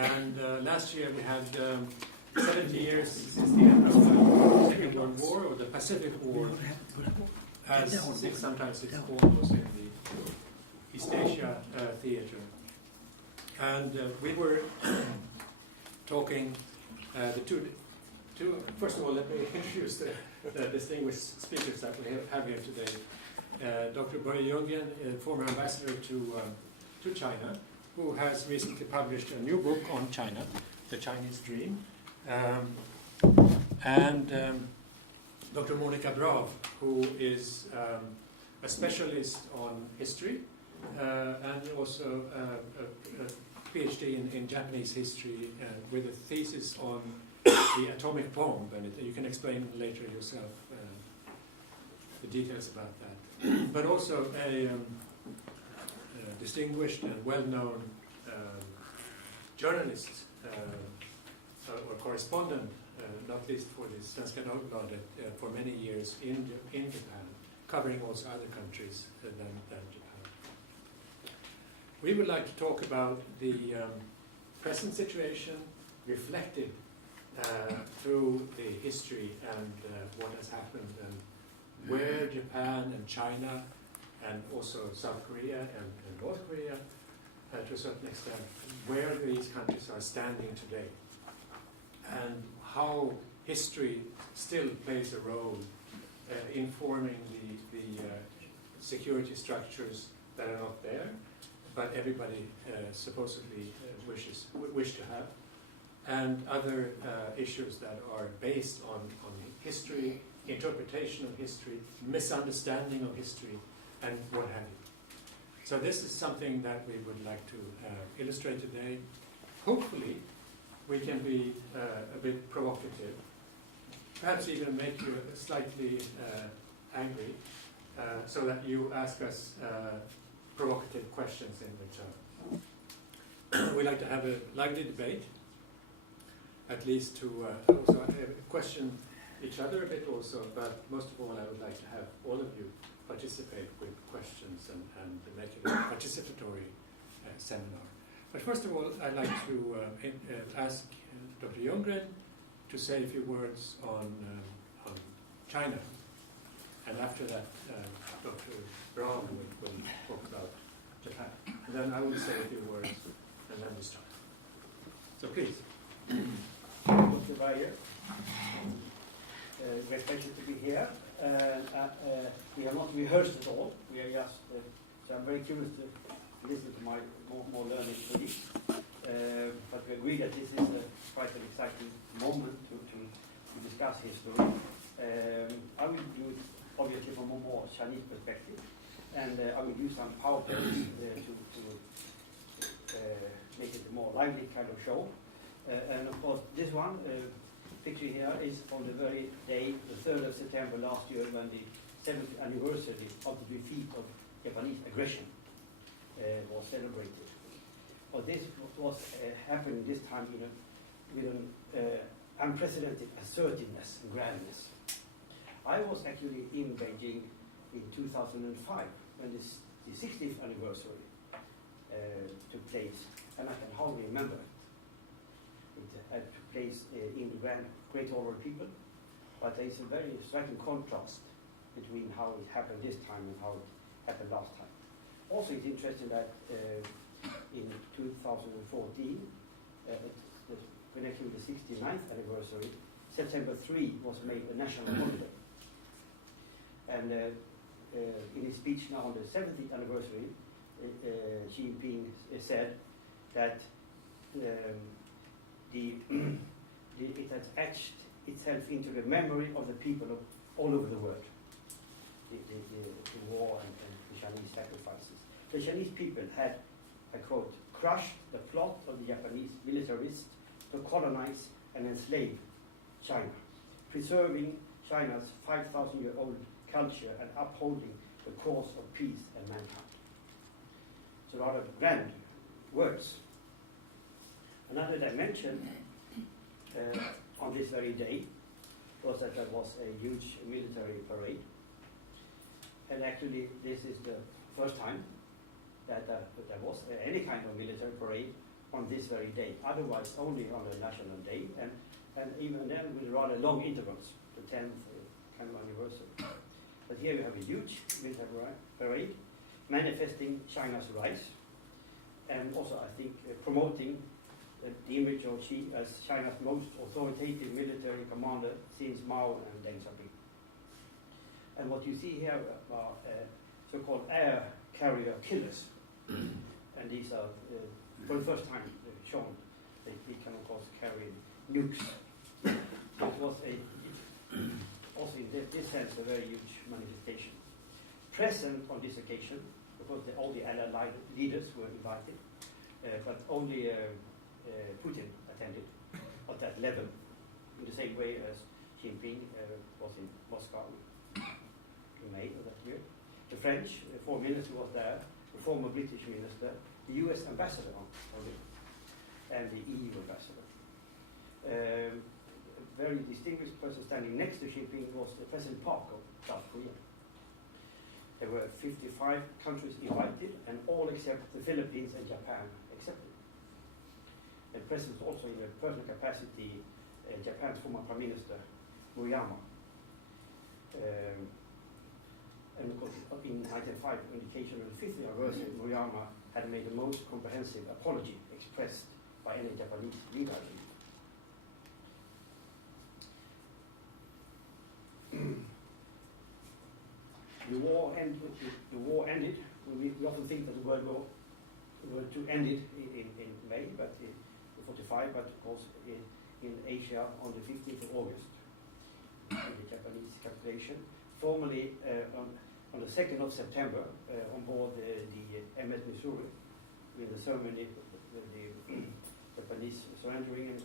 And last year we had 70 years since the end of the Second World War, or the Pacific War, as sometimes it's called also in the East Asia theater. And we were talking, first of all, let me introduce the distinguished speakers that we have here today. Dr. Börje Ljunggren, former ambassador to China, who has recently published a new book on China, The Chinese Dream. And Dr. Braw, who is a specialist on history and also a PhD in Japanese history with a thesis on the atomic bomb. And you can explain later yourself the details about that. But also a distinguished and well-known journalist or correspondent, not least for the Svenska Dagbladet, for many years in Japan, covering also other countries than Japan. We would like to talk about the present situation reflected through the history and what has happened, and where Japan and China and also South Korea and North Korea, to a certain extent, where these countries are standing today, and how history still plays a role in forming the security structures that are not there, but everybody supposedly wish to have, and other issues that are based on history, interpretation of history, misunderstanding of history, and what have you. So this is something that we would like to illustrate today. Hopefully, we can be a bit provocative, perhaps even make you slightly angry, so that you ask us provocative questions in return. We like to have a lively debate, at least to also question each other a bit also, but most of all I would like to have all of you participate with questions and make it a participatory seminar. But first of all, I'd like to ask Dr. Ljunggren to say a few words on China, and after that Dr. Braw will talk about Japan. And then I will say a few words, and then we start. So please. Dr. Vargö. Great pleasure to be here. We have not rehearsed at all. We are just, so I'm very curious to listen to my more learned colleagues. But we agree that this is quite an exciting moment to discuss history. I will do it obviously from a more Chinese perspective, and I will use some PowerPoints to make it a more lively kind of show. And of course, this one picture here is on the very day, the 3rd of September last year, when the 7th anniversary of the defeat of Japanese aggression was celebrated. Well, this was happening this time with an unprecedented assertiveness and grandness. I was actually in Beijing in 2005 when the 60th anniversary took place, and I can hardly remember it. It took place in the Great Hall of People, but there is a very striking contrast between how it happened this time and how it happened last time. Also, it's interesting that in 2014, the connection with the 69th anniversary, September 3 was made a national holiday. And in his speech now on the 70th anniversary, Xi Jinping said that it has etched itself into the memory of the people of all over the world, the war and the Chinese sacrifices. The Chinese people had, I quote, crushed the plot of the Japanese militarists to colonize and enslave China, preserving China's 5,000-year-old culture and upholding the cause of peace and mankind. So rather grand words. Another dimension on this very day was that there was a huge military parade. And actually, this is the first time that there was any kind of military parade on this very day, otherwise only on the national day, and even then with rather long intervals, the 10th kind of anniversary. But here we have a huge military parade manifesting China's rise, and also I think promoting the image of Xi as China's most authoritative military commander since Mao and Deng Xiaoping. And what you see here are so-called air carrier killers, and these are for the first time shown. They can of course carry nukes. It was also in this sense a very huge manifestation. Present on this occasion, because all the Allied leaders were invited, but only Putin attended at that level, in the same way as Xi Jinping was in Moscow in May of that year. The French foreign minister was there, the former British minister, the US ambassador on it, and the EU ambassador. A very distinguished person standing next to Xi Jinping was the President Park of South Korea. There were 55 countries invited, and all except the Philippines and Japan accepted. The President was also in a personal capacity Japan's former Prime Minister, Murayama. And of course, in 1905, indication of the 50th anniversary, Murayama had made the most comprehensive apology expressed by any Japanese leader. The war ended. We often think that the World War II ended in May, but in 1945, but of course in Asia on the 15th of August, in the Japanese calculation. Formally on the 2nd of September on board the MS Missouri, with the ceremony with the Japanese surrendering and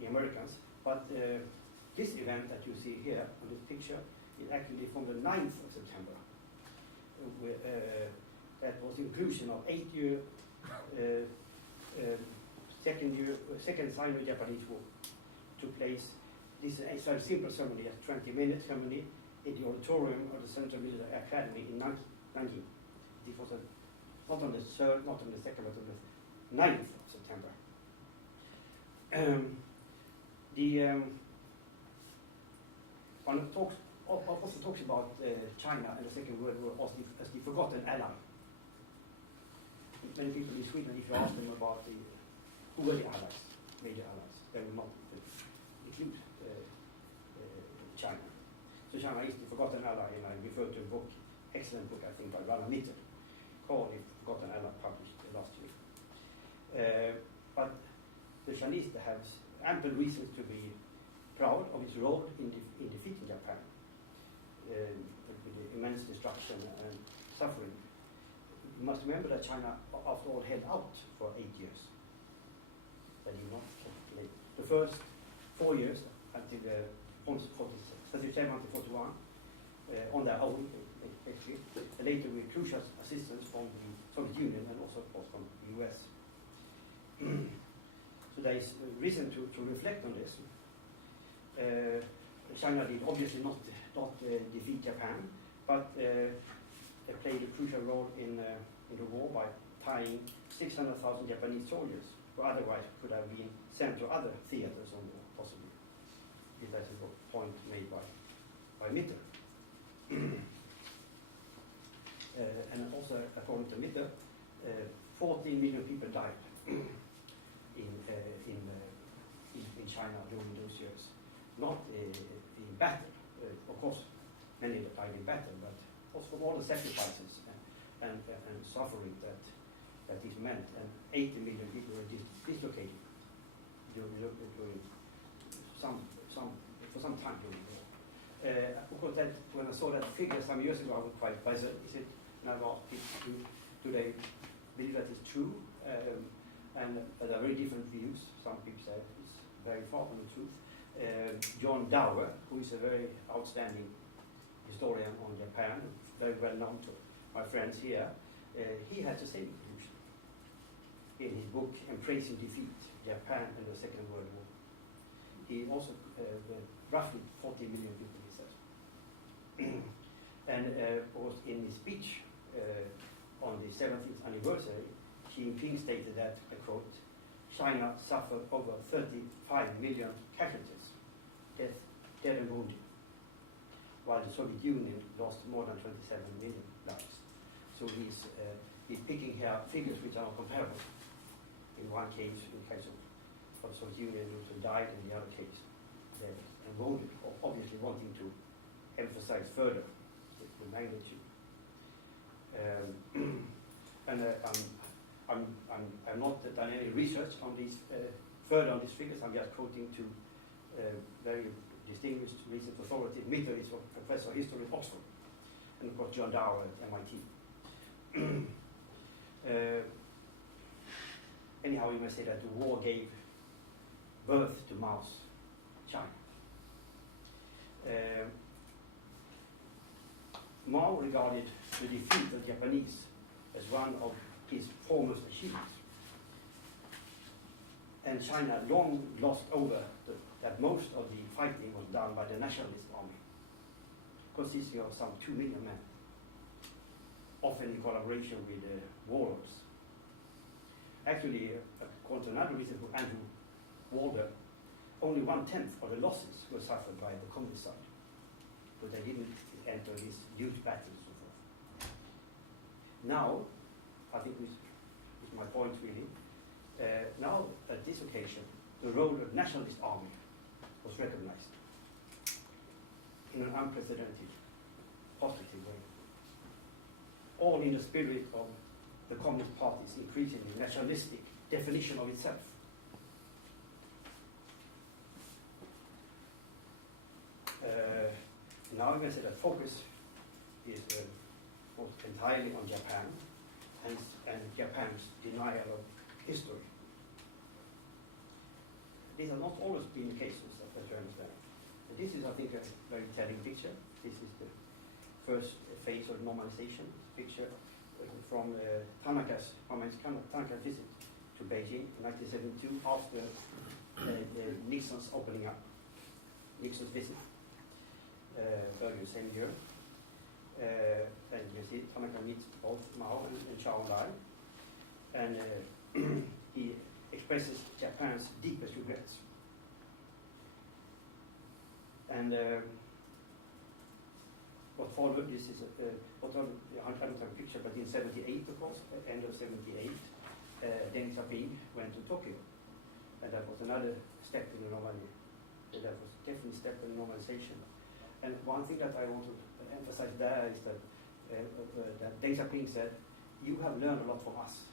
the Americans. But this event that you see here on this picture is actually from the 9th of September. That was inclusion of 8-year second Sino-Japanese war took place. This is a very simple ceremony, a 20-minute ceremony in the auditorium of the Central Military Academy in 1919. This was not on the 3rd, not on the 2nd, but on the 9th of September. One also talks about China and the Second World War as the forgotten ally. Many people in Sweden, if you ask them about who were the allies, major allies, they will not include China. So China is the forgotten ally, and I refer to a book, excellent book, I think, by Rana Mitter, called The Forgotten Ally, published last year. But the Chinese have ample reasons to be proud of its role in defeating Japan, with the immense destruction and suffering. You must remember that China, after all, held out for 8 years. They did not calculate. The first 4 years, until from 37 to 41, on their own, actually. And later with crucial assistance from the Soviet Union and also, of course, from the US. So there is reason to reflect on this. China did obviously not defeat Japan, but they played a crucial role in the war by tying 600,000 Japanese soldiers who otherwise could have been sent to other theaters on war, possibly. If that's a point made by Mitter. And also, according to Mitter, 14 million people died in China during those years. Not in battle, of course, many died in battle, but also from all the sacrifices and suffering that this meant, and 80 million people were dislocated during for some time during the war. Of course, that when I saw that figure some years ago, I was quite puzzled. Is it now? Do they believe that it's true? And there are very different views. Some people say it's very far from the truth. John Dower, who is a very outstanding historian on Japan, very well known to my friends here, he had the same conclusion in his book Embracing Defeat, Japan and the Second World War. He also, roughly 40 million people, he says. And of course, in his speech on the 70th anniversary, Xi Jinping stated that, I quote, China suffered over 35 million casualties, dead and wounded, while the Soviet Union lost more than 27 million lives. So he's picking here figures which are comparable. In one case, in case of for the Soviet Union, those who died, in the other case, dead and wounded, obviously wanting to emphasize further the magnitude. I'm not done any research on these further on these figures. I'm just quoting to very distinguished recent authority, Mitteris, Professor of History at Oxford, and of course John Dower at MIT. Anyhow, you may say that the war gave birth to Mao's China. Mao regarded the defeat of the Japanese as one of his foremost achievements. And China long glossed over that most of the fighting was done by the nationalist army, consisting of some 2 million men, often in collaboration with warlords. Actually, according to another reason from Andrew Walder, only 1/10 of the losses were suffered by the communist side, but they didn't enter these huge battles and so forth. Now, I think this is my point really, now at this occasion, the role of the nationalist army was recognized in an unprecedented, positive way. All in the spirit of the Communist Party's increasingly nationalistic definition of itself. Now we can say that focus is almost entirely on Japan and Japan's denial of history. These have not always been the cases, as you understand. But this is, I think, a very telling picture. This is the first phase of normalization picture from Tanaka's visit to Beijing in 1972 after Nixon's opening up, Nixon's visit. Earlier same year. And you see Tanaka meets both Mao and Zhou Enlai. And he expresses Japan's deepest regrets. And what followed, this is I don't have a picture, but in 78, of course, end of 78, Deng Xiaoping went to Tokyo. And that was another step in the normalization. That was definitely a step in normalization. And one thing that I want to emphasize there is that Deng Xiaoping said, you have learned a lot from us,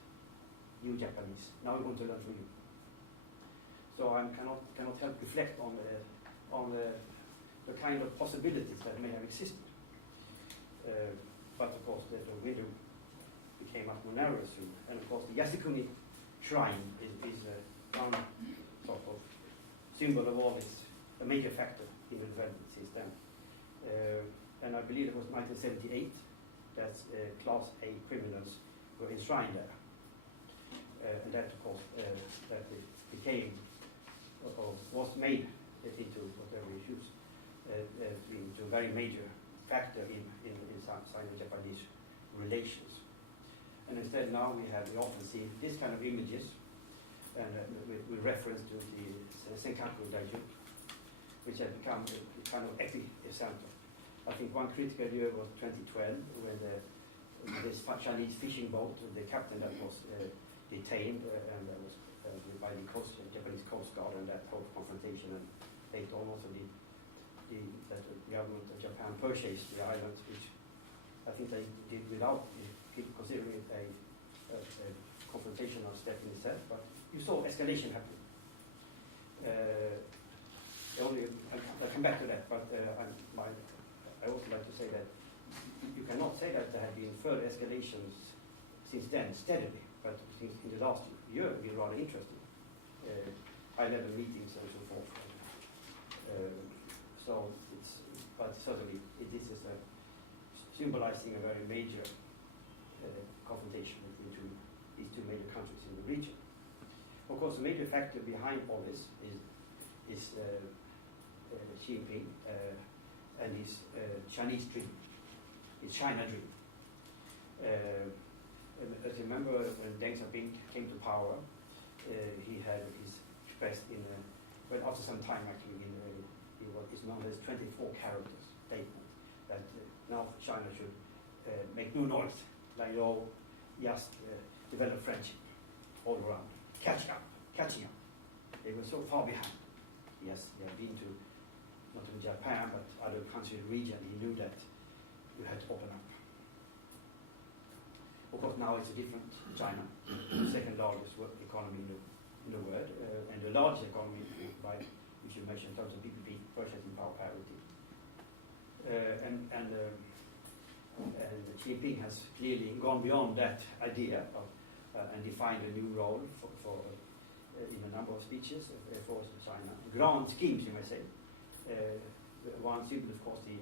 you Japanese. Now we're going to learn from you. So I cannot help reflect on the kind of possibilities that may have existed. But of course, the window became much more narrow soon. And of course, the Yasukuni shrine is one sort of symbol of all this, a major factor in the development since then. And I believe it was 1978 that Class A criminals were enshrined there. And that, of course, that it became, or was made into whatever issues, into a very major factor in Sino-Japanese relations. And instead now we often see this kind of images, and with reference to the Senkaku Daiju, which has become a kind of epicenter. I think one critical year was 2012, when this Chinese fishing boat, the captain that was detained, and that was by the Japanese Coast Guard, and that whole confrontation, and later on also that the government of Japan purchased the island, which I think they did without considering it a confrontational step in itself, but you saw escalation happening. I'll come back to that, but I also like to say that you cannot say that there have been further escalations since then, steadily, but since in the last year it's been rather interesting. High-level meetings and so forth. But certainly this is symbolizing a very major confrontation between these two major countries in the region. Of course, the major factor behind all this is Xi Jinping and his Chinese dream, his China dream. As you remember, when Deng Xiaoping came to power, he had expressed well, after some time actually, in what is known as 24 characters statement, that now China should make no noise, like just develop friendship all around, catching up. They were so far behind. Yes, they have been to, not in Japan, but other countries in the region. He knew that you had to open up. Of course, now it's a different China, the second largest economy in the world, and the largest economy by which you mentioned in terms of PPP, purchasing power parity. And Xi Jinping has clearly gone beyond that idea of, and defined a new role for in a number of speeches for China. Grand schemes, you may say. One symbol, of course, the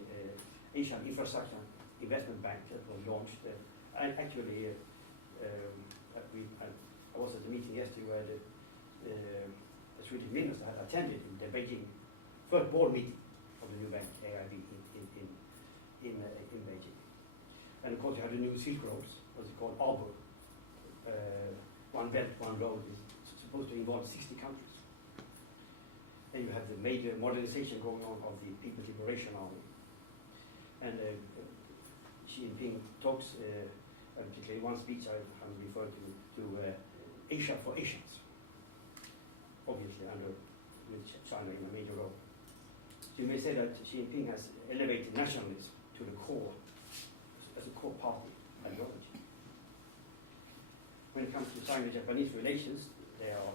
Asian Infrastructure Investment Bank that was launched. I was at the meeting yesterday where the Swedish minister had attended in the Beijing first board meeting of the new bank, AIB, in Beijing. And of course you had the new Silk Roads, what's it called, Arbor. One belt, one road is supposed to involve 60 countries. And you have the major modernization going on of the People's Liberation Army. And Xi Jinping talks, particularly one speech I'm referring to Asia for Asians, obviously with China in a major role. So you may say that Xi Jinping has elevated nationalism to the core, as a core party ideology. When it comes to China-Japanese relations, they are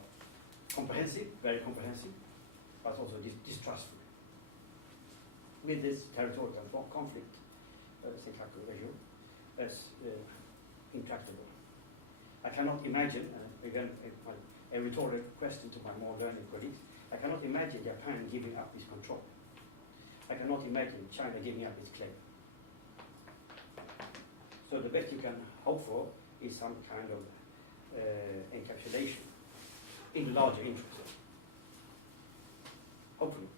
comprehensive, very comprehensive, but also distrustful. With this territorial conflict, as intractable. I cannot imagine, again, a rhetorical question to my more learned colleagues, I cannot imagine Japan giving up its control. I cannot imagine China giving up its claim. So the best you can hope for is some kind of encapsulation in the larger interest. Hopefully.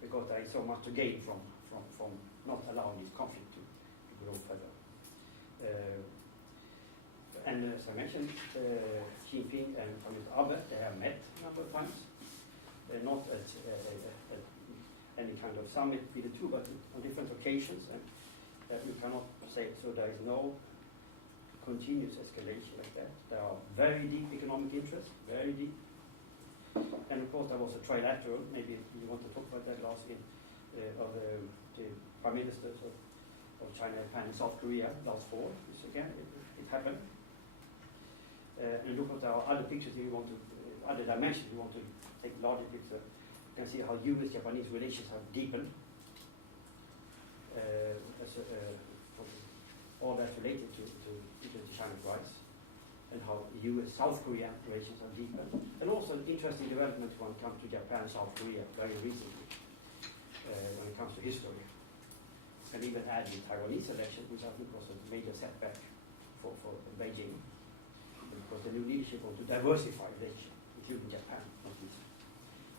Because there is so much to gain from not allowing this conflict to grow further. And as I mentioned, Xi Jinping and Prime Minister Abe, they have met a number of times, not at any kind of summit with the two, but on different occasions. And you cannot say, so there is no continuous escalation like that. There are very deep economic interests, very deep. And of course there was a trilateral, maybe you want to talk about that, Lars, of the Prime Ministers of China, Japan, and South Korea last fall. Which again, it happened. And look at our other pictures here, other dimensions you want to take a larger picture. You can see how US-Japanese relations have deepened. All that related to China's rise, and how US-South Korea relations have deepened. And also interesting developments when it comes to Japan and South Korea very recently, when it comes to history. And even add the Taiwanese election, which I think was a major setback for Beijing, because the new leadership want to diversify relations, including Japan, not least.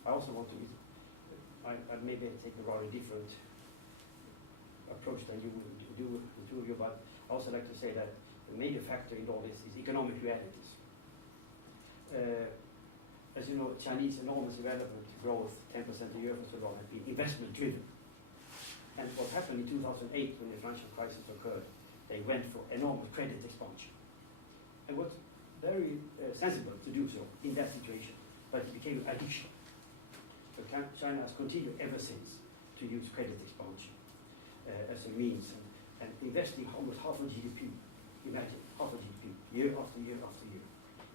I also want to, I maybe take a rather different approach than you would do, the two of you, but I also like to say that the major factor in all this is economic realities. As you know, Chinese enormous development growth, 10% a year for so long, has been investment driven. And what happened in 2008 when the financial crisis occurred, they went for enormous credit expansion. And what's very sensible to do so in that situation, but it became an addiction. So China has continued ever since to use credit expansion as a means, and investing almost half of GDP, imagine, half of GDP, year after year after year,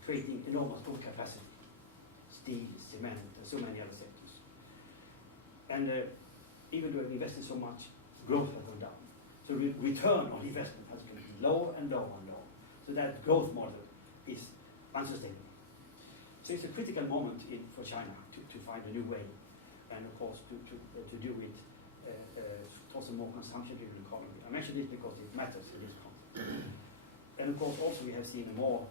creating enormous total capacity, steel, cement, and so many other sectors. And even though we invested so much, growth has gone down. So return on investment has gone lower and lower and lower. So that growth model is unsustainable. So it's a critical moment for China to find a new way, and of course to do it also more consumption-driven economy. I mention this because it matters in this context. And of course also we have seen a more,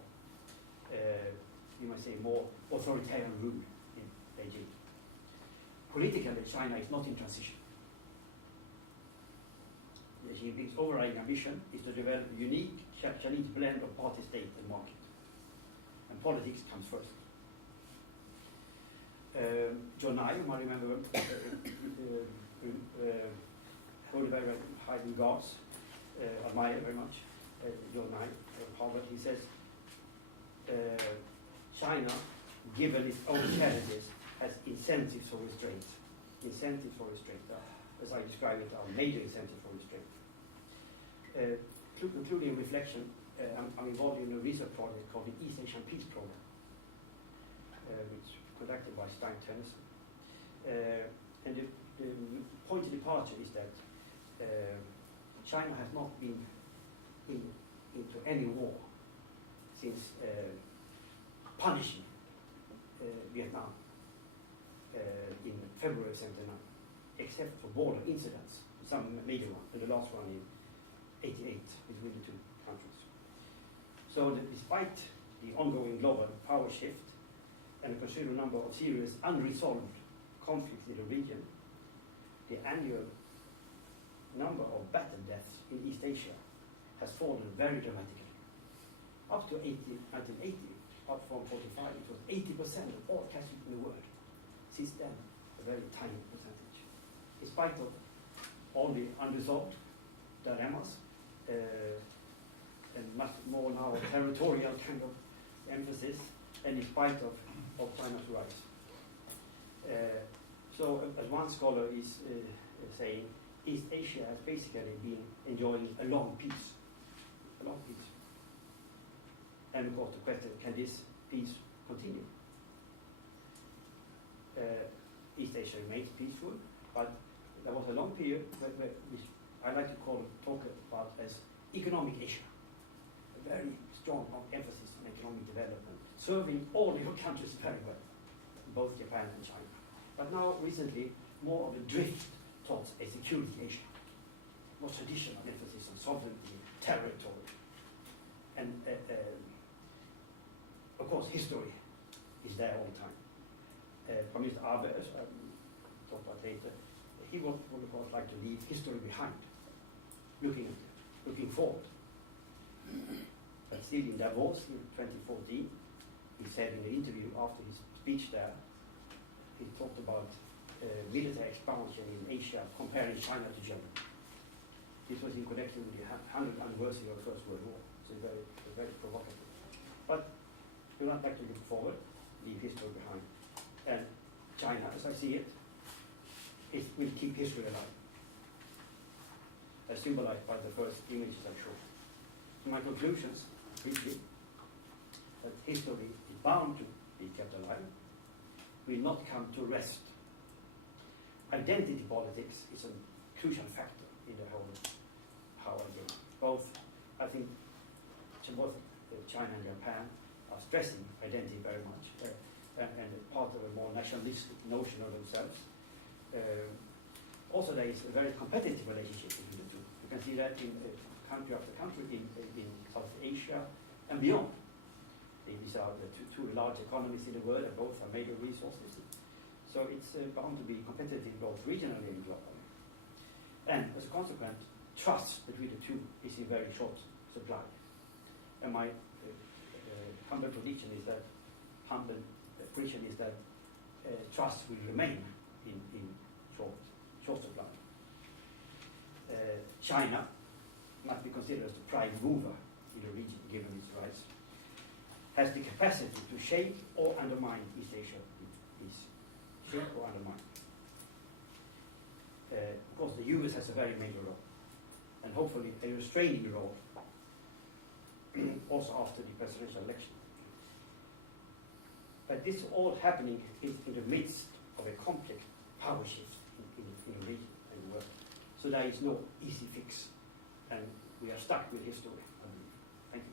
you might say, more authoritarian rule in Beijing. Politically, China is not in transition. Xi Jinping's overriding ambition is to develop a unique Chinese blend of party, state, and market. And politics comes first. John Nye, you might remember, hold very high regards, admire very much. John Nye, Harvard, he says, China, given its own challenges, has incentives for restraint. Incentives for restraint, as I describe it, are major incentives for restraint. Concluding reflection, I'm involved in a research project called the East Asian Peace Program, which is conducted by Stein Tennyson. And the point of departure is that China has not been into any war since punishing Vietnam in February of '79, except for border incidents, some major ones, and the last one in '88 between the two countries. So despite the ongoing global power shift and a considerable number of serious unresolved conflicts in the region, the annual number of battle deaths in East Asia has fallen very dramatically. Up to 1980, up from 45, it was 80% of all casualties in the world. Since then, a very tiny percentage. In spite of all the unresolved dilemmas, and much more now territorial kind of emphasis, and in spite of China's rise. So, as one scholar is saying, East Asia has basically been enjoying a long peace. A long peace. And of course the question, can this peace continue? East Asia remains peaceful, but there was a long period which I like to talk about as economic Asia. A very strong emphasis on economic development, serving all the countries very well, both Japan and China. But now recently, more of a drift towards a security Asia. More traditional emphasis on sovereignty, territory, and of course history is there all the time. Prime Minister Abe, as I will talk about later, he would of course like to leave history behind, looking forward. But still in Davos in 2014, he said in the interview after his speech there, he talked about military expansion in Asia, comparing China to Germany. This was in connection with the 100th anniversary of the First World War, so very provocative. But we don't like to look forward, leave history behind. And China, as I see it, will keep history alive, as symbolized by the first images I showed. So my conclusions, briefly, that history is bound to be kept alive, will not come to rest. Identity politics is a crucial factor in the whole power game. I think both China and Japan are stressing identity very much, and part of a more nationalistic notion of themselves. Also, there is a very competitive relationship between the two. You can see that in country after country in South Asia and beyond. These are the two large economies in the world, and both are major resources. So it's bound to be competitive both regionally and globally. And as a consequence, trust between the two is in very short supply. And my humble prediction is that trust will remain in short supply. China must be considered as the prime mover in the region, given its rise, has the capacity to shape or undermine East Asia peace. Shape or undermine. Of course, the US has a very major role, and hopefully a restraining role also after the presidential election. But this is all happening in the midst of a complex power shift in the region and the world. So there is no easy fix, and we are stuck with history, I believe. Thank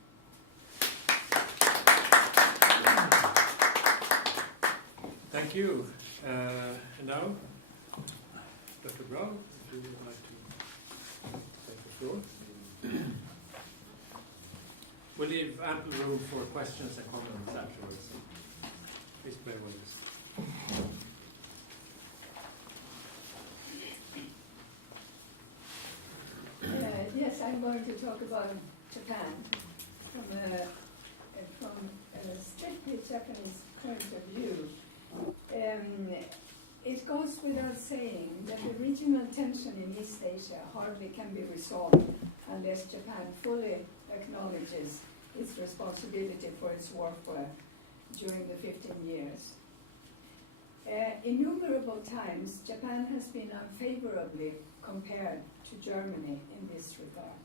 you. Thank you. And now, Dr. Braw, if you would like to take the floor. We'll leave ample room for questions and comments afterwards. Please bear with us. going to talk about Japan from a strictly Japanese point of view. It goes without saying that the regional tension in East Asia hardly can be resolved unless Japan fully acknowledges its responsibility for its warfare during the 15 years. Innumerable times, Japan has been unfavorably compared to Germany in this regard.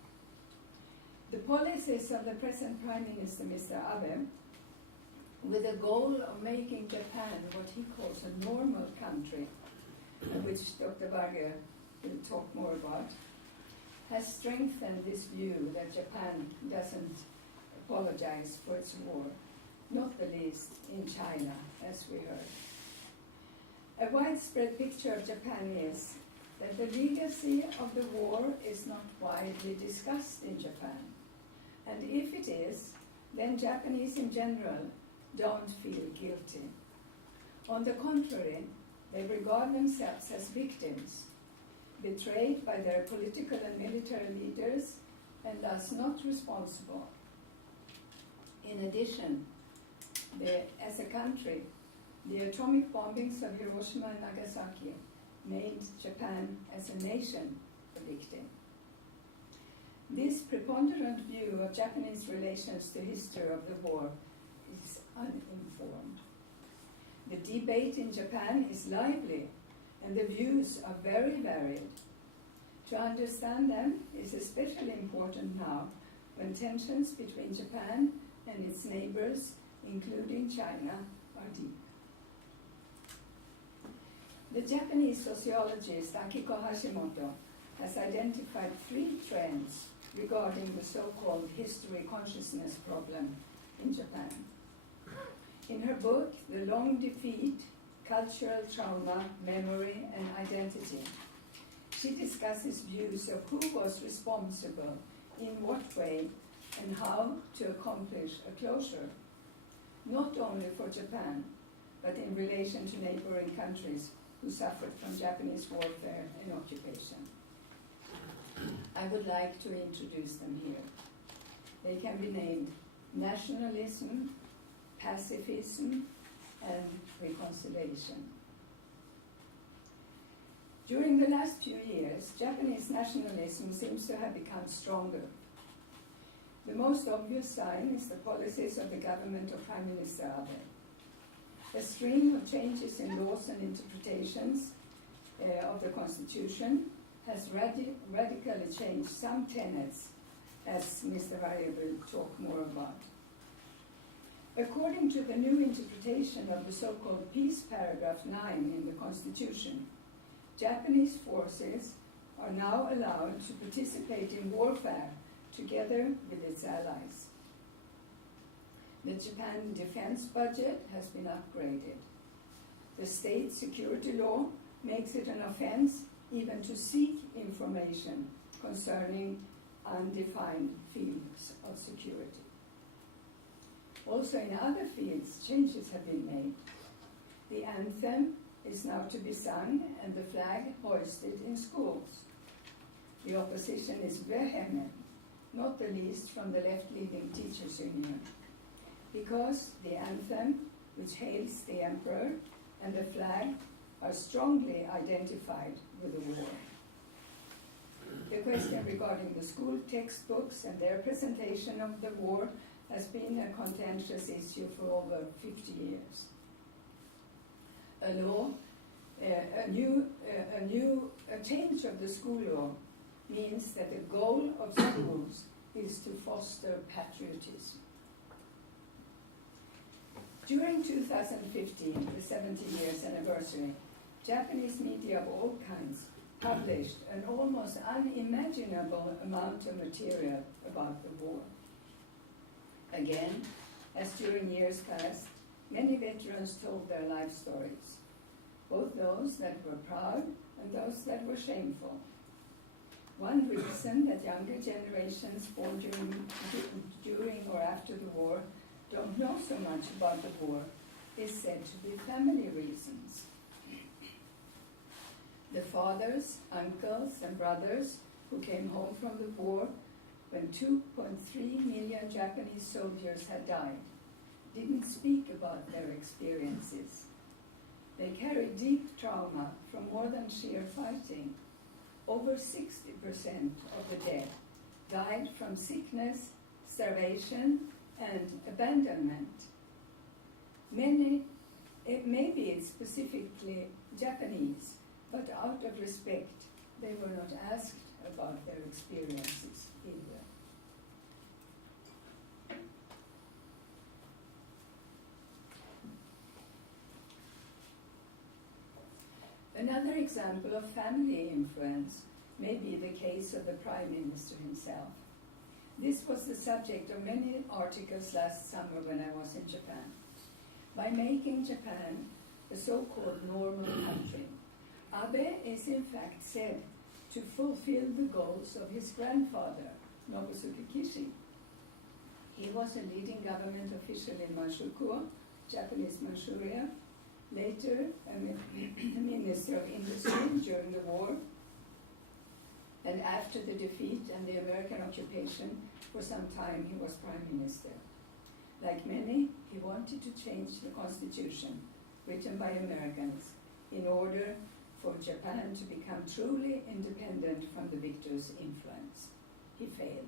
The policies of the present Prime Minister, Mr. Abe, with the goal of making Japan what he calls a normal country, which Dr. Vargö will talk more about, has strengthened this view that Japan doesn't apologize for its war, not the least in China, as we heard. A widespread picture of Japan is that the legacy of the war is not widely discussed in Japan. And if it is, then Japanese in general don't feel guilty. On the contrary, they regard themselves as victims, betrayed by their political and military leaders, and thus not responsible. In addition, as a country, the atomic bombings of Hiroshima and Nagasaki made Japan as a nation a victim. This preponderant view of Japanese relations to history of the war is uninformed. The debate in Japan is lively, and the views are very varied. To understand them is especially important now, when tensions between Japan and its neighbors, including China, are deep. The Japanese sociologist Akiko Hashimoto has identified 3 trends regarding the so-called history consciousness problem in Japan. In her book, The Long Defeat, Cultural Trauma, Memory and Identity, she discusses views of who was responsible, in what way, and how to accomplish a closure, not only for Japan, but in relation to neighboring countries who suffered from Japanese warfare and occupation. I would like to introduce them here. They can be named nationalism, pacifism, and reconciliation. During the last few years, Japanese nationalism seems to have become stronger. The most obvious sign is the policies of the government of Prime Minister Abe. A stream of changes in laws and interpretations of the Constitution has radically changed some tenets, as Mr. Vargö will talk more about. According to the new interpretation of the so-called Peace Paragraph 9 in the Constitution, Japanese forces are now allowed to participate in warfare together with its allies. The Japan defense budget has been upgraded. The state security law makes it an offense even to seek information concerning undefined fields of security. Also in other fields, changes have been made. The anthem is now to be sung and the flag hoisted in schools. The opposition is vehement, not the least from the left-leaning teachers' union, because the anthem, which hails the emperor, and the flag are strongly identified with the war. The question regarding the school textbooks and their presentation of the war has been a contentious issue for over 50 years. A change of the school law means that the goal of schools is to foster patriotism. During 2015, the 70 years anniversary, Japanese media of all kinds published an almost unimaginable amount of material about the war. Again, as during years past, many veterans told their life stories, both those that were proud and those that were shameful. One reason that younger generations born during or after the war don't know so much about the war is said to be family reasons. The fathers, uncles, and brothers who came home from the war when 2.3 million Japanese soldiers had died, didn't speak about their experiences. They carried deep trauma from more than sheer fighting. Over 60% of the dead died from sickness, starvation, and abandonment. Maybe it's specifically Japanese, but out of respect, they were not asked about their experiences either. Another example of family influence may be the case of the Prime Minister himself. This was the subject of many articles last summer when I was in Japan. By making Japan a so-called normal country, Abe is in fact said to fulfill the goals of his grandfather, Nobusuke Kishi. He was a leading government official in Manchukuo, Japanese Manchuria, later a minister of industry during the war, and after the defeat and the American occupation, for some time he was prime minister. Like many, he wanted to change the constitution written by Americans in order for Japan to become truly independent from the victor's influence. He failed.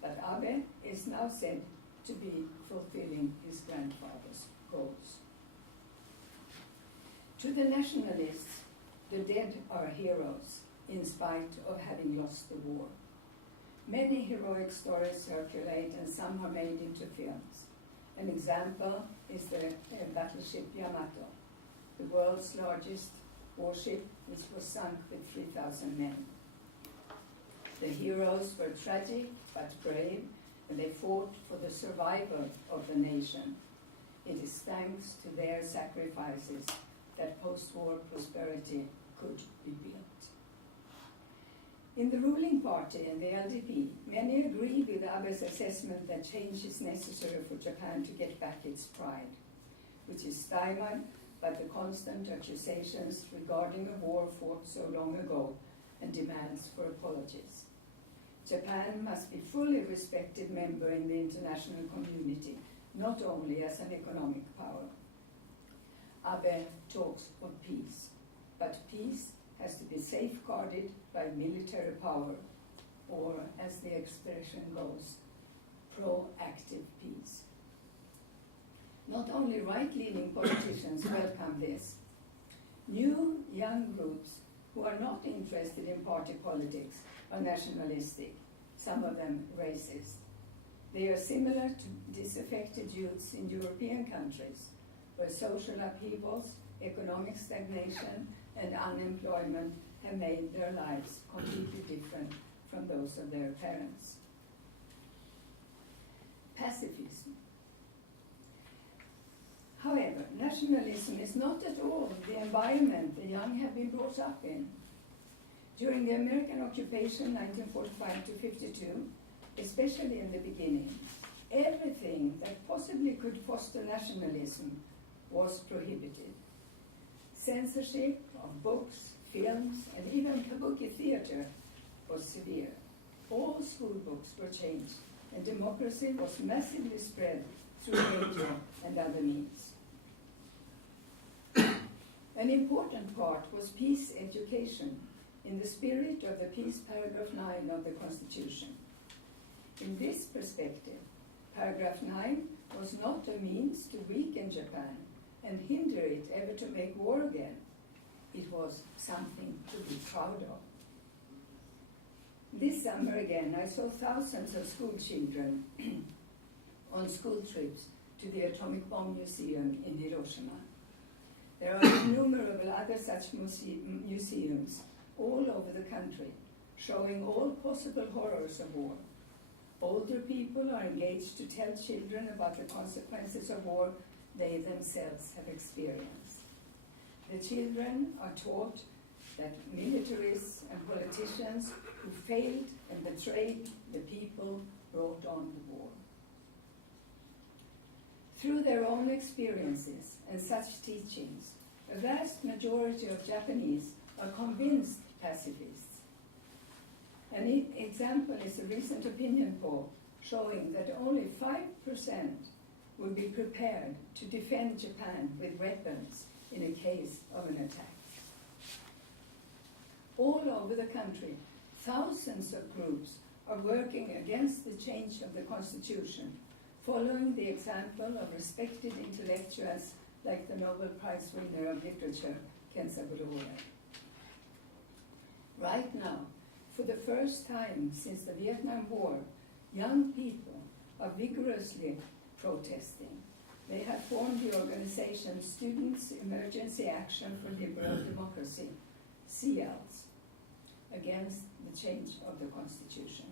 But Abe is now said to be fulfilling his grandfather's goals. To the nationalists, the dead are heroes in spite of having lost the war. Many heroic stories circulate and some are made into films. An example is the battleship Yamato, the world's largest warship, which was sunk with 3,000 men. The heroes were tragic but brave, and they fought for the survival of the nation. It is thanks to their sacrifices that post-war prosperity could be built. In the ruling party and the LDP, many agree with Abe's assessment that change is necessary for Japan to get back its pride, which is stymied by the constant accusations regarding a war fought so long ago and demands for apologies. Japan must be a fully respected member in the international community, not only as an economic power. Abe talks of peace, but peace has to be safeguarded by military power, or as the expression goes, proactive peace. Not only right-leaning politicians welcome this. New young groups who are not interested in party politics are nationalistic, some of them racist. They are similar to disaffected youths in European countries, where social upheavals, economic stagnation, and unemployment have made their lives completely different from those of their parents. Pacifism. However, nationalism is not at all the environment the young have been brought up in. During the American occupation, 1945 to 52, especially in the beginning, everything that possibly could foster nationalism was prohibited. Censorship of books, films, and even kabuki theater was severe. All school books were changed, and democracy was massively spread through radio and other means. An important part was peace education in the spirit of the Peace Paragraph 9 of the Constitution. In this perspective, Paragraph 9 was not a means to weaken Japan and hinder it ever to make war again. It was something to be proud of. This summer again, I saw thousands of school children on school trips to the Atomic Bomb Museum in Hiroshima. There are innumerable other such museums all over the country, showing all possible horrors of war. Older people are engaged to tell children about the consequences of war they themselves have experienced. The children are taught that militarists and politicians who failed and betrayed the people brought on the war. Through their own experiences and such teachings, a vast majority of Japanese are convinced pacifists. An example is a recent opinion poll showing that only 5% will be prepared to defend Japan with weapons in a case of an attack. All over the country, thousands of groups are working against the change of the constitution, following the example of respected intellectuals like the Nobel Prize winner of literature, Ken Saro-Wiwa. Right now, for the first time since the Vietnam War, young people are vigorously protesting. They have formed the organization Students' Emergency Action for Liberal Democracy, SEALs, against the change of the constitution.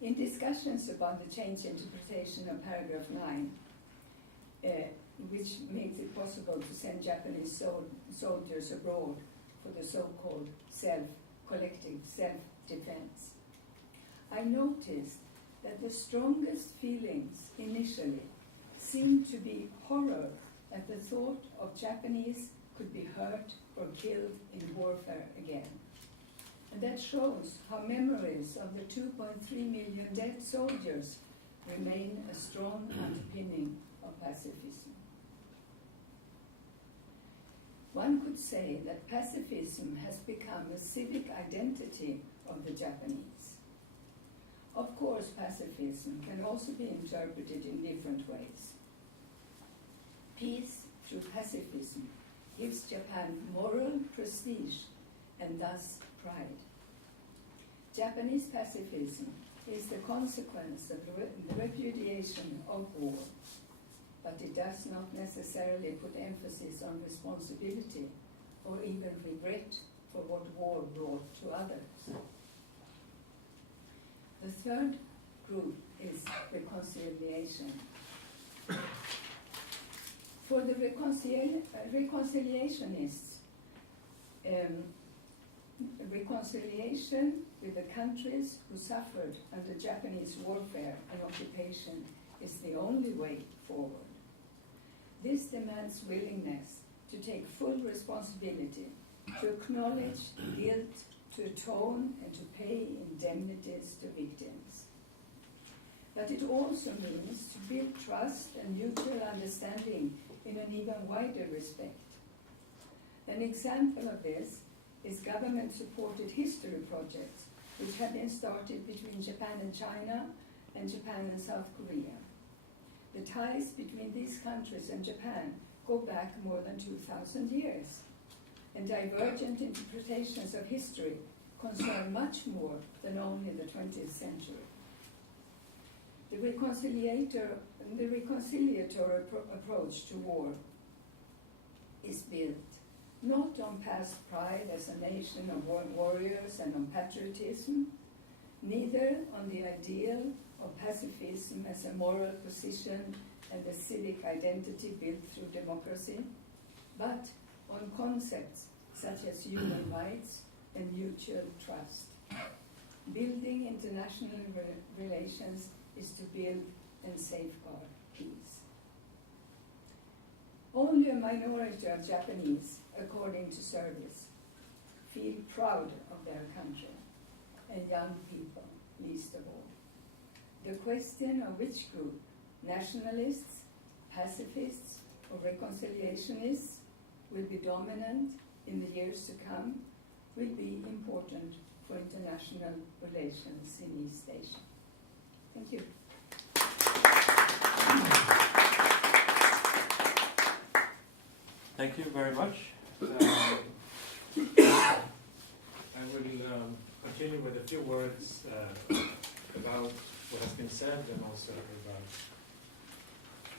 In discussions about the change interpretation of paragraph 9, which makes it possible to send Japanese soldiers abroad for the so-called collective self-defense, I noticed that the strongest feelings initially seemed to be horror at the thought of Japanese could be hurt or killed in warfare again. And that shows how memories of the 2.3 million dead soldiers remain a strong underpinning of pacifism. One could say that pacifism has become a civic identity of the Japanese. Of course, pacifism can also be interpreted in different ways. Peace through pacifism gives Japan moral prestige and thus pride. Japanese pacifism is the consequence of the repudiation of war, but it does not necessarily put emphasis on responsibility or even regret for what war brought to others. The third group is reconciliation. For the reconciliationists, reconciliation with the countries who suffered under Japanese warfare and occupation is the only way forward. This demands willingness to take full responsibility, to acknowledge guilt, to atone and to pay indemnities to victims. But it also means to build trust and mutual understanding in an even wider respect. An example of this is government-supported history projects which have been started between Japan and China and Japan and South Korea. The ties between these countries and Japan go back more than 2,000 years, and divergent interpretations of history concern much more than only the 20th century. The reconciliatory approach to war is built not on past pride as a nation of warriors and on patriotism, neither on the ideal of pacifism as a moral position and a civic identity built through democracy, but on concepts such as human rights and mutual trust. Building international relations is to build and safeguard peace. Only a minority of Japanese, according to surveys, feel proud of their country, and young people least of all. The question of which group, nationalists, pacifists, or reconciliationists, will be dominant in the years to come will be important for international relations in East Asia. Thank you. Thank you very much. I will continue with a few words about what has been said and also about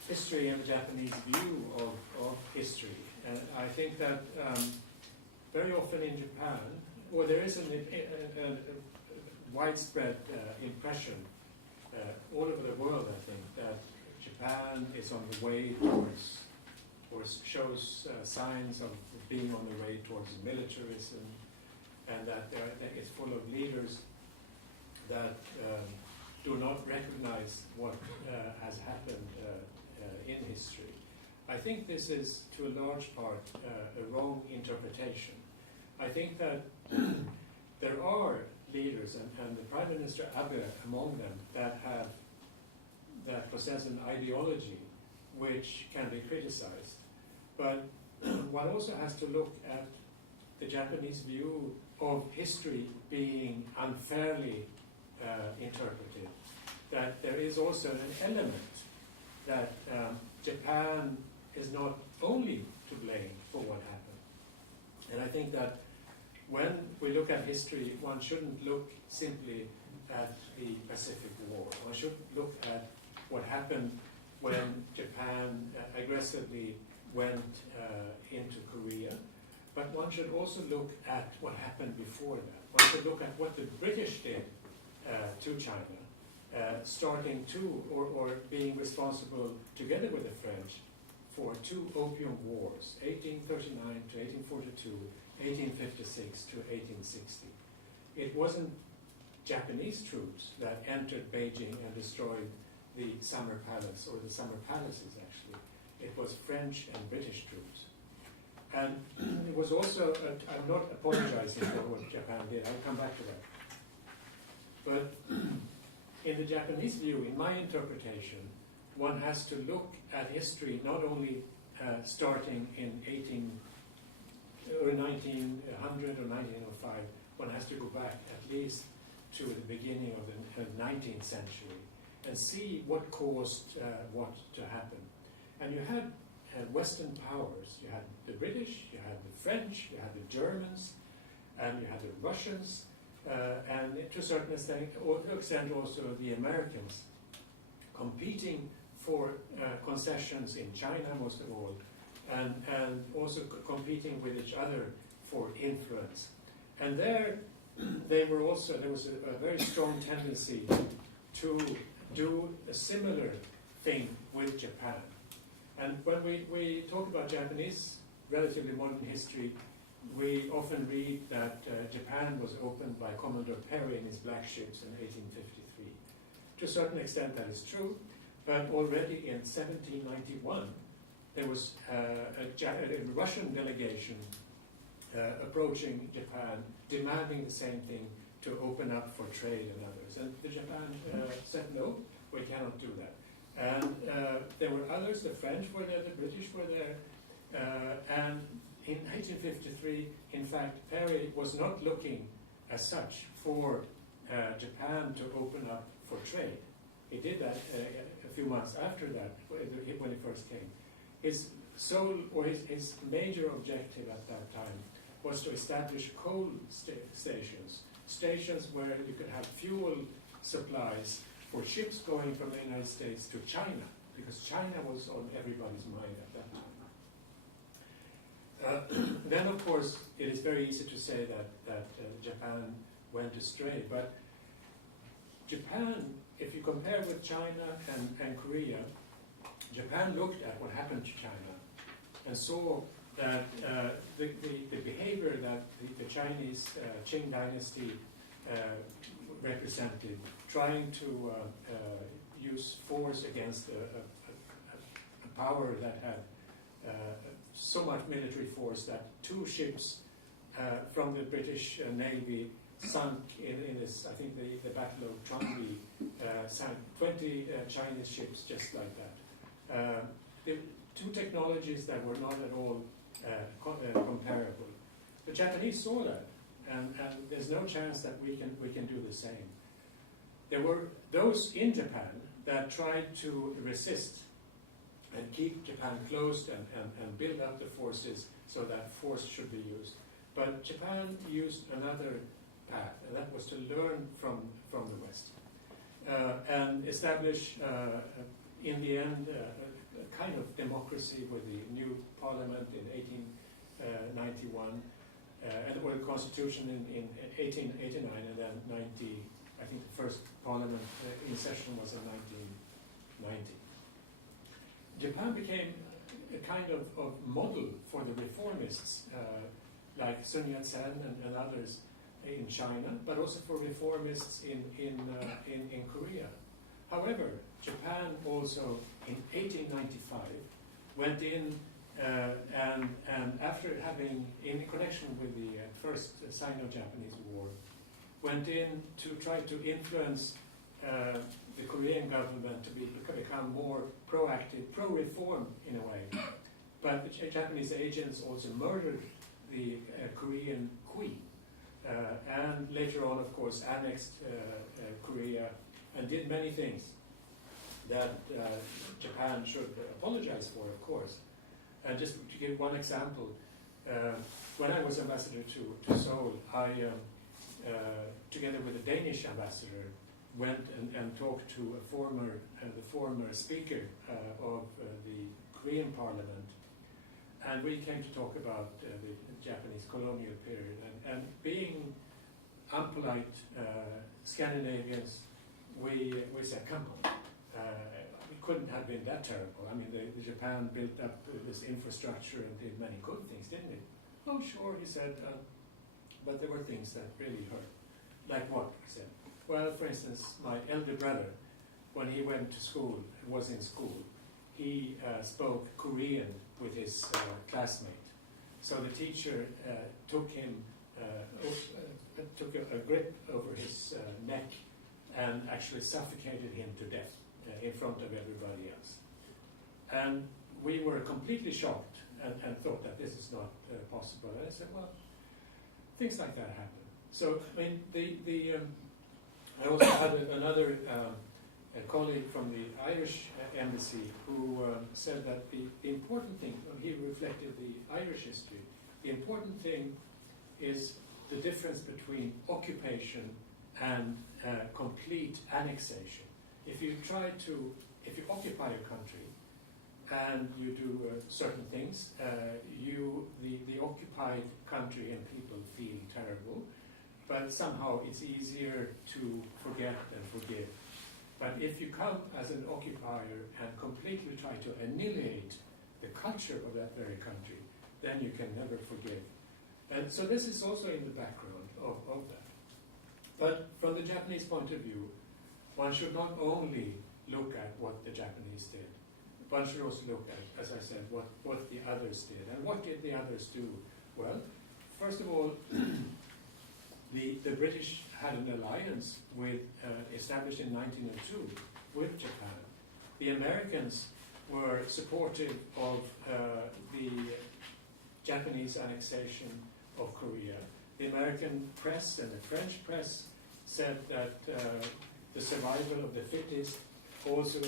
history and the Japanese view of history. And I think that very often in Japan, or there is a widespread impression all over the world, I think, that Japan is on the way towards, or shows signs of being on the way towards militarism, and that it's full of leaders that do not recognize what has happened in history. I think this is, to a large part, a wrong interpretation. I think that there are leaders, and the Prime Minister Abe among them, that possess an ideology which can be criticized. But one also has to look at the Japanese view of history being unfairly interpreted. That there is also an element that Japan is not only to blame for what happened. And I think that when we look at history, one shouldn't look simply at the Pacific War. One should look at what happened when Japan aggressively went into Korea. But one should also look at what happened before that. One should look at what the British did to China, starting to, or being responsible together with the French for 2 opium wars, 1839 to 1842, 1856 to 1860. It wasn't Japanese troops that entered Beijing and destroyed the Summer Palace, or the Summer Palaces actually. It was French and British troops. And it was also, I'm not apologizing for what Japan did, I'll come back to that. But in the Japanese view, in my interpretation, one has to look at history not only starting in 1900 or 1905, one has to go back at least to the beginning of the 19th century and see what caused what to happen. And you had Western powers. You had the British, you had the French, you had the Germans, and you had the Russians, and to a certain extent also the Americans, competing for concessions in China most of all, and also competing with each other for influence. And there was a very strong tendency to do a similar thing with Japan. And when we talk about Japanese relatively modern history, we often read that Japan was opened by Commodore Perry and his black ships in 1853. To a certain extent that is true, but already in 1791 there was a Russian delegation approaching Japan, demanding the same thing, to open up for trade and others. And the Japan said, no, we cannot do that. And there were others, the French were there, the British were there, and in 1853, in fact, Perry was not looking as such for Japan to open up for trade. He did that a few months after that, when he first came. His major objective at that time was to establish coal stations where you could have fuel supplies for ships going from the United States to China, because China was on everybody's mind at that time. Then, of course, it is very easy to say that Japan went astray, but Japan, if you compare with China and Korea, Japan looked at what happened to China and saw that the behavior that the Chinese Qing dynasty represented, trying to use force against a power that had so much military force that 2 ships from the British Navy sunk in this, I think the Battle of Changi, sank 20 Chinese ships just like that. The 2 technologies that were not at all comparable. The Japanese saw that, and there's no chance that we can do the same. There were those in Japan that tried to resist and keep Japan closed and build up the forces so that force should be used. But Japan used another path, and that was to learn from the West and establish, in the end, a kind of democracy with the new parliament in 1891, or the constitution in 1889, and then 90. I think the first parliament in session was in 1990. Japan became a kind of model for the reformists, like Sun Yat-sen and others in China, but also for reformists in Korea. However, Japan also in 1895 went in and after having, in connection with the first Sino-Japanese war, went in to try to influence the Korean government to become more proactive, pro-reform in a way. But the Japanese agents also murdered the Korean queen, and later on, of course, annexed Korea and did many things that Japan should apologize for, of course. And just to give one example, when I was ambassador to Seoul, I, together with the Danish ambassador, went and talked to the former speaker of the Korean parliament, and we came to talk about the Japanese colonial period. And being unpolite Scandinavians, we said, come on, it couldn't have been that terrible. I mean, the Japan built up this infrastructure and did many good things, didn't it? Oh, sure, he said, but there were things that really hurt. Like what, he said? Well, for instance, my elder brother, when he went to school, was in school, he spoke Korean with his classmate. So the teacher took him, took a grip over his neck and actually suffocated him to death in front of everybody else. And we were completely shocked and thought that this is not possible. And I said, well, things like that happen. So, I mean, I also had another a colleague from the Irish embassy who said that the important thing, when he reflected the Irish history, the important thing is the difference between occupation and complete annexation. If you occupy a country and you do certain things, the occupied country and people feel terrible, but somehow it's easier to forget than forgive. But if you come as an occupier and completely try to annihilate the culture of that very country, then you can never forgive. And so this is also in the background of that. But from the Japanese point of view, one should not only look at what the Japanese did, one should also look at, as I said, what the others did. And what did the others do? Well, first of all, the British had an alliance established in 1902 with Japan. The Americans were supportive of the Japanese annexation of Korea. The American press and the French press said that the survival of the fittest also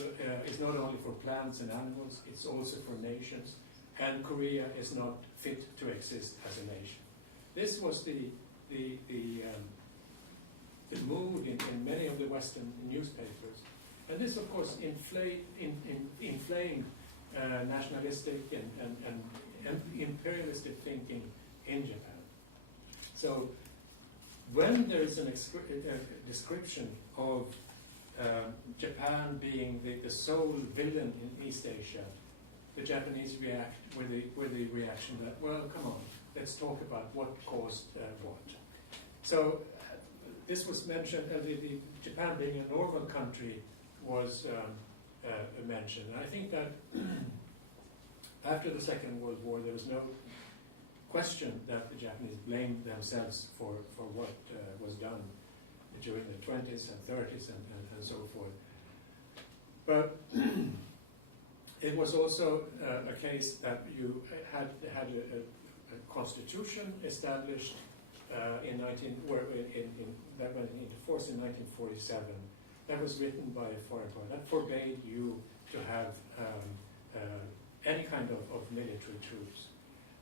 is not only for plants and animals, it's also for nations, and Korea is not fit to exist as a nation. This was the mood in many of the Western newspapers. And this, of course, inflamed nationalistic and imperialistic thinking in Japan. So when there is a description of Japan being the sole villain in East Asia, the Japanese react with the reaction that, well, come on, let's talk about what caused what. So this was mentioned, the Japan being a normal country was mentioned. And I think that after the Second World War, there was no question that the Japanese blamed themselves for what was done during the 20s and 30s and so forth. But it was also a case that you had a constitution established that went into force in 1947. That was written by a foreign power that forbade you to have any kind of military troops.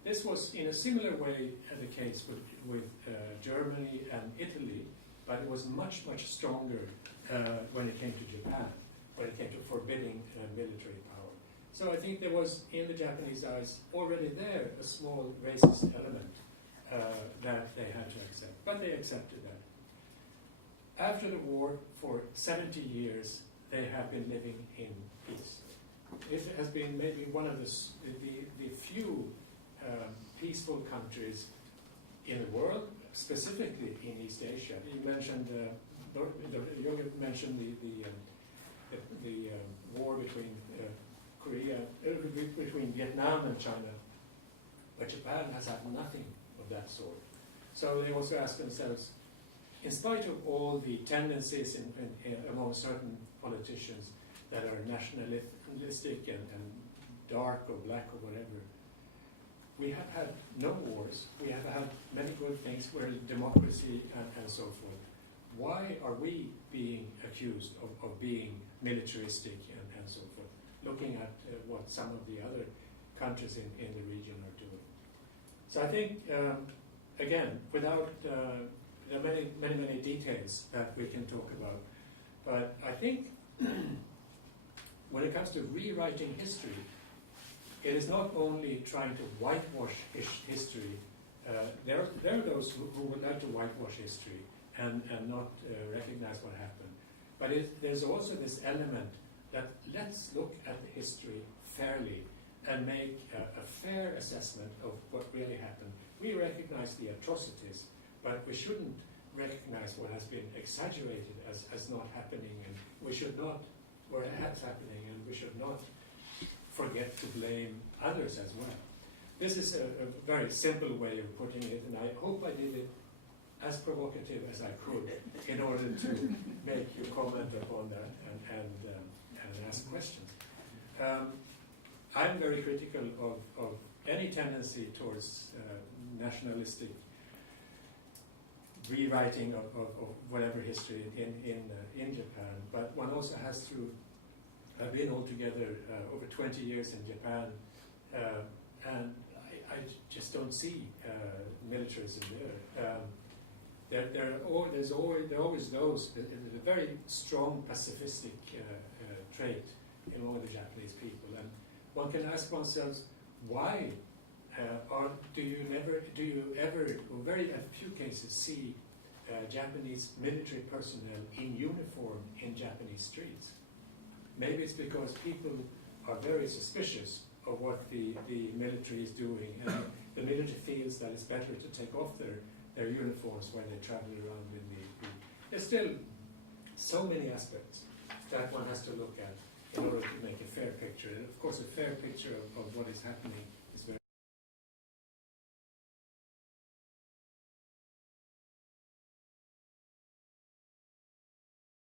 This was in a similar way the case with Germany and Italy, but it was much, much stronger when it came to Japan, when it came to forbidding military power. So I think there was, in the Japanese eyes, already there a small racist element that they had to accept. But they accepted that. After the war, for 70 years, they have been living in peace. It has been maybe one of the few peaceful countries in the world, specifically in East Asia. You mentioned, Jürgen mentioned the war between between Vietnam and China, but Japan has had nothing of that sort. So they also ask themselves, in spite of all the tendencies among certain politicians that are nationalistic and dark or black or whatever, we have had no wars. We have had many good things, where democracy and so forth. Why are we being accused of being militaristic and so forth, looking at what some of the other countries in the region are doing? So I think, again, without there are many details that we can talk about, but I think when it comes to rewriting history, it is not only trying to whitewash history. There are those who would like to whitewash history and not recognize what happened. But there's also this element that let's look at the history fairly and make a fair assessment of what really happened. We recognize the atrocities, but we shouldn't recognize what has been exaggerated as not happening, and we should not, or has happening, and we should not forget to blame others as well. This is a very simple way of putting it, and I hope I did it as provocative as I could in order to make you comment upon that and ask questions. I'm very critical of any tendency towards nationalistic rewriting of whatever history in Japan, but one also has to have been altogether over 20 years in Japan, and I just don't see militarism there. There are always those. There's a very strong pacifistic trait in all the Japanese people, and one can ask oneself, why do you ever, or very few cases, see Japanese military personnel in uniform in Japanese streets? Maybe it's because people are very suspicious of what the military is doing, and the military feels that it's better to take off their uniforms when they travel around in the. There's still so many aspects that one has to look at in order to make a fair picture. And of course, a fair picture of what is happening